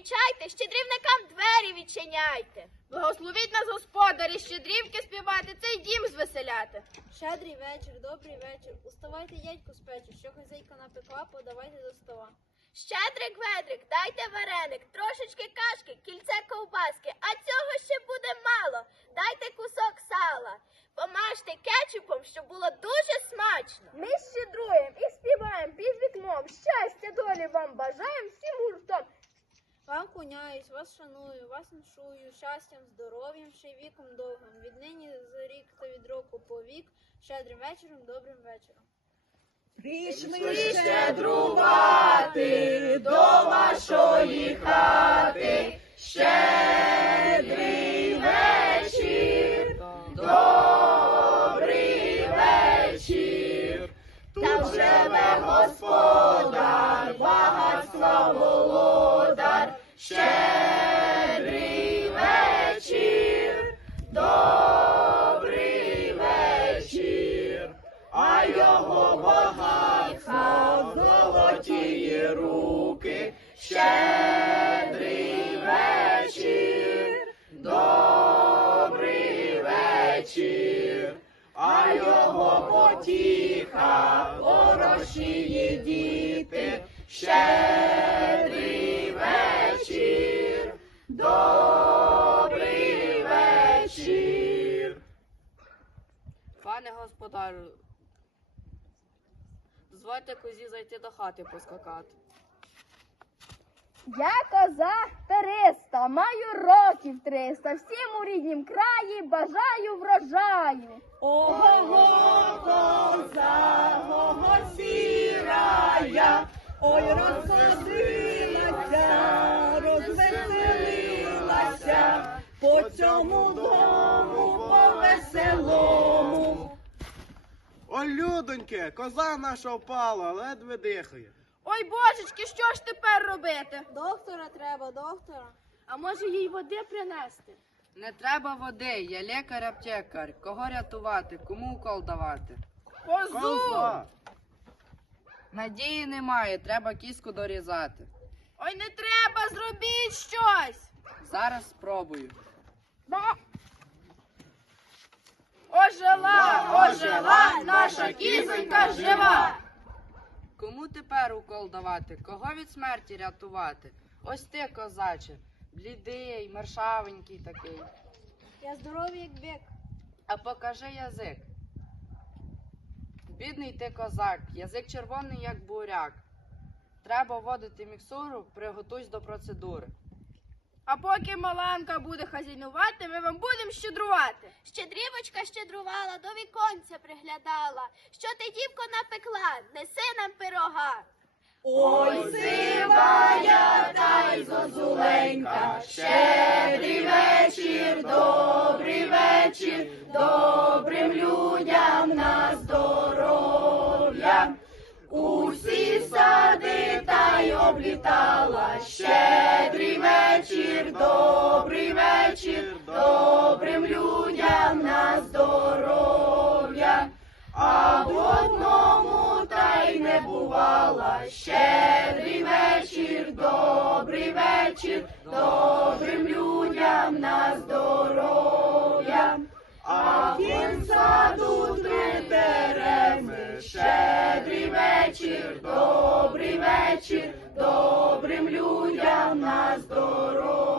зустрічайте, щедрівникам двері відчиняйте. Благословіть нас, господарі, щедрівки співати, цей дім звеселяти. Щедрий вечір, добрий вечір. Уставайте, дядьку з печі, що хазяйка напекла, подавайте до стола. Щедрик ведрик, дайте вареник, трошечки кашки, кільце ковбаски, а цього ще буде мало. Дайте кусок сала. Помажте кетчупом, щоб було дуже смачно. Ми щедруємо і співаємо під вікном. Щастя долі вам бажаємо. Вам куняюсь, вас шаную, вас ношую, щастям, здоров'ям, ще й віком довгим. Віднині за рік та від року по вік. Щедрим вечором, добрим вечором. Прийшли щедрувати до вашої хати. Щедрий потіха хороші діти, щедрий вечір, добрий вечір. Пане господарю, дозвольте козі зайти до хати поскакати. Я коза Териста, маю років триста. Всім у ріднім краї бажаю врожаю. Ого, коза, ого, сірая, ой, розсадилася, розвеселилася, по цьому дому, по веселому. О, людоньки, коза наша впала, ледве дихає. Ой, божечки, що ж тепер робити? Доктора треба, доктора. А може їй води принести? Не треба води, я лікар-аптекар. Кого рятувати, кому укол давати? Козу! Коза! Надії немає, треба кіску дорізати. Ой, не треба, зробіть щось. Зараз спробую. Ожила, ожила, наша кізонька жива. Кому тепер укол давати? Кого від смерті рятувати? Ось ти, козаче, блідий, мершавенький такий. Я здоровий, як бік. А покажи язик. Бідний ти козак, язик червоний, як буряк. Треба вводити міксуру, приготуйсь до процедури. А поки Маланка буде хазяйнувати, ми вам будемо щедрувати. Щедрівочка щедрувала, до віконця приглядала. Що ти, дівко, напекла? Неси нам пирога. Ой, сивая та й зозуленька, щедрий вечір, добрий вечір, добрим людям на здоров'я. Усі сади та й облітала, щедрий вечір, добрий вечір, добрим людям на здоров'я. А в одному та й не бувала. Щедрий вечір, добрий вечір, добрим людям на здоров'я. А в саду три тереми. Щедрий вечір, добрий вечір, добрим людям на здоров'я.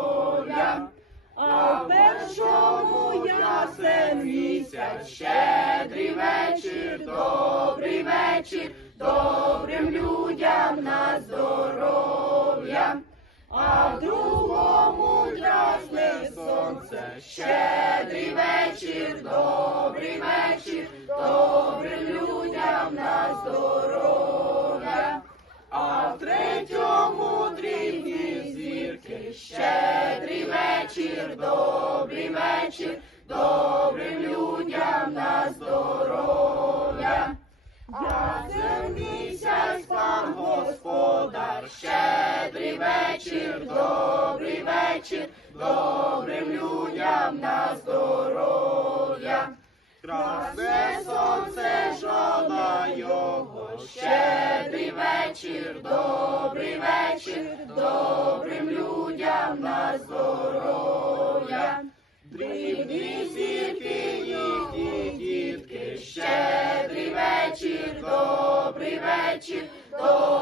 А в другому ясне сонце, щедрий вечір, добрий вечір, добрим людям на здоров'я. А в третьому дрібні зірки, щедрий вечір, добрий вечір, добрим вечір, добрий вечір, добрим людям на здоров'я. Красне сонце жона його, щедрий вечір, добрий вечір, добрим людям. на здоров'я. Дрібні зірки, їхні дітки, щедрий вечір, добрий вечір, добрим людям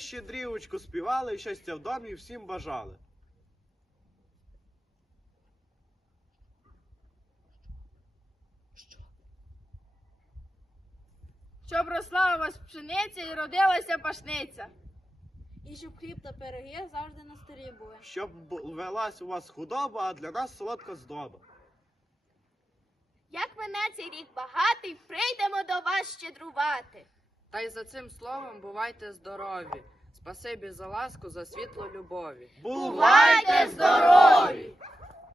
щедрівочку співали щастя в домі всім бажали. Щоб росла у вас пшениця і родилася пашниця. І щоб хліб та пироги завжди на столі були. Щоб велась у вас худоба, а для нас солодка здоба. Як мене цей рік багатий, прийдемо до вас щедрувати. Та й за цим словом бувайте здорові. Спасибі за ласку, за світло любові. Бувайте здорові!